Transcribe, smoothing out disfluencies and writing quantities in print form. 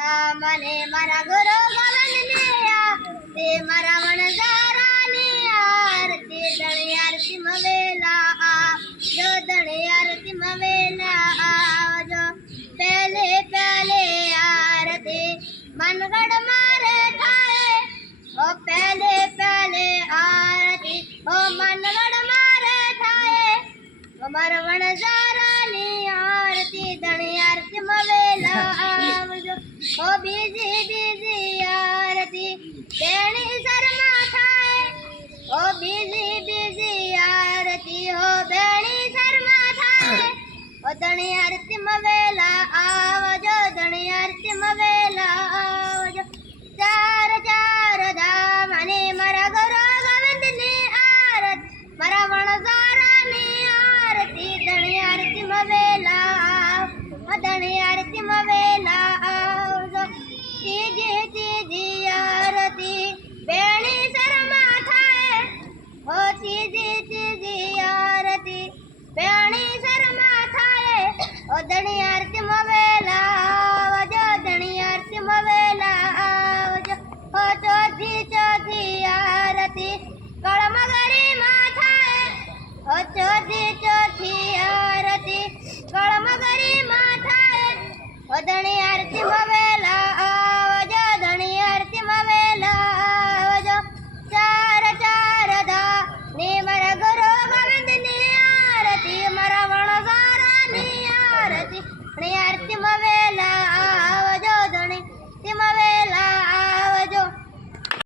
મને મારા ગુરુ ગોવિંદની તે મારા વણઝારાની આરતી ધણી આરતી મવેલા જો ધણી આરતી મવેલા આવજો પહેલે પહેલે આરતી મનગઢ મારે થાય ઓ પહેલે પહેલે આરતી ઓ મનગઢ મારે થાય મારા વણઝારાની આરતી ધણી આરતી મવેલા આવજો ઓ બીજી બીજી આરતી બેણી શર્મા થાય ઓ બીજી બીજી આરતી હો બેણી શર્મા થાય ઓ ધણી આરતી મવેલા આવજો ધણી આરતી મવેલા આવજો ચાર ચાર ધામ અને મારા ગુરુ ગોવિંદની આરતી મારા વણઝારાની આરતી ધણી આરતી મવેલા ધણી આરતી મવેલા આવજો ત્રીજી ત્રીજી આરતી બેણી શર્મા થાય હો ત્રીજી ત્રીજી આરતી બેણી શર્મા થાય ઓ ધણી આરતી મવેલા આવજો ધણી આરતી મવેલા આવજો હો ચોથી ચોથી આરતી કળમગરી માં થાય હો ચોથી ચોથી આરતી કળમગરી માં થાય ઓ ધણી આરતી મવેલા